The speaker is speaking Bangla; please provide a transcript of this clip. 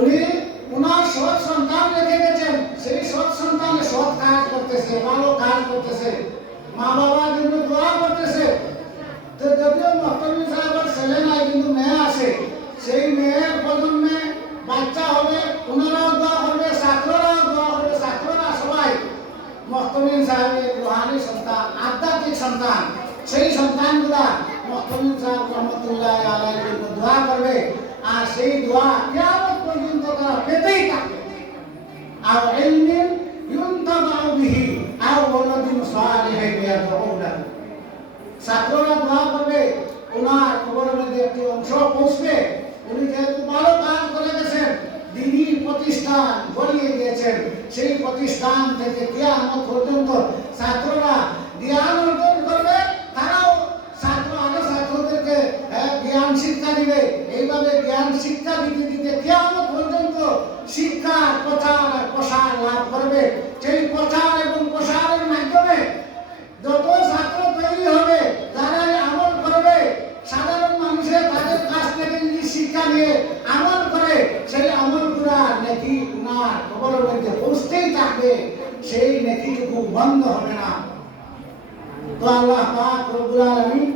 উনি ওনার সৎ সন্তান রেখে গেছেন, সেই সৎ সন্তান সৎ কাজ করতেছে, ভালো কাজ করতেছে, মা বাবার জন্য দোয়া করতেছে। তো যদিও মহতমিম সাহেবের ছেলে নাই, কিন্তু মেয়ে আছে, সেই মেয়ের প্রজন্মে বাচ্চা হবে, ওনারাও দোয়া করবে, ছাত্ররাও দোয়া করবে, ছাত্ররা সবাই মহতমিম সাহেবের রুহানি সন্তান, আধ্যাত্মিক সন্তান। সেই সন্তানগুলা মহতমিম সাহেব রহমতুল্লাহ আলাইহির জন্য দোয়া করবে, আর সেই দোয়া কিয়ামত পর্যন্ত তারা পেতেই থাকবে। আর ইলমিন ইউনতাফাউ বিহি আও ওয়ালাদিন সালিহিন ইয়াদউ লাহু। ছাত্ররা দোয়া করবে, ওনার কবরের মধ্যে একটি অংশ পৌঁছবে। উনি যেহেতু ভালো কাজ করে গেছেন, দিনী প্রতিষ্ঠান গড়িয়ে দিয়েছেন, সেই প্রতিষ্ঠান থেকে কিয়ামত পর্যন্ত ছাত্ররা জ্ঞান অর্জন করবে, তারাও ছাত্র আরো ছাত্রদেরকে জ্ঞান শিক্ষা দিবে। এইভাবে জ্ঞান শিক্ষা দিতে দিতে কিয়ামত পর্যন্ত শিক্ষা প্রচার আর প্রসার লাভ করবে। সেই প্রচার এবং প্রসারের মাধ্যমে যত ছাত্র তৈরি হবে, যারাই আমল করবে, সাধারণ মানুষের তাদের কাছ থেকে যদি শিক্ষা নিয়ে আমল করে, সেই আমলগুলা নেকি উনার কবরের মধ্যে পৌঁছতেই থাকবে, সেই নেকিটুকু বন্ধ হবে না। তো আল্লাহ পাক রব্বুল আলামিন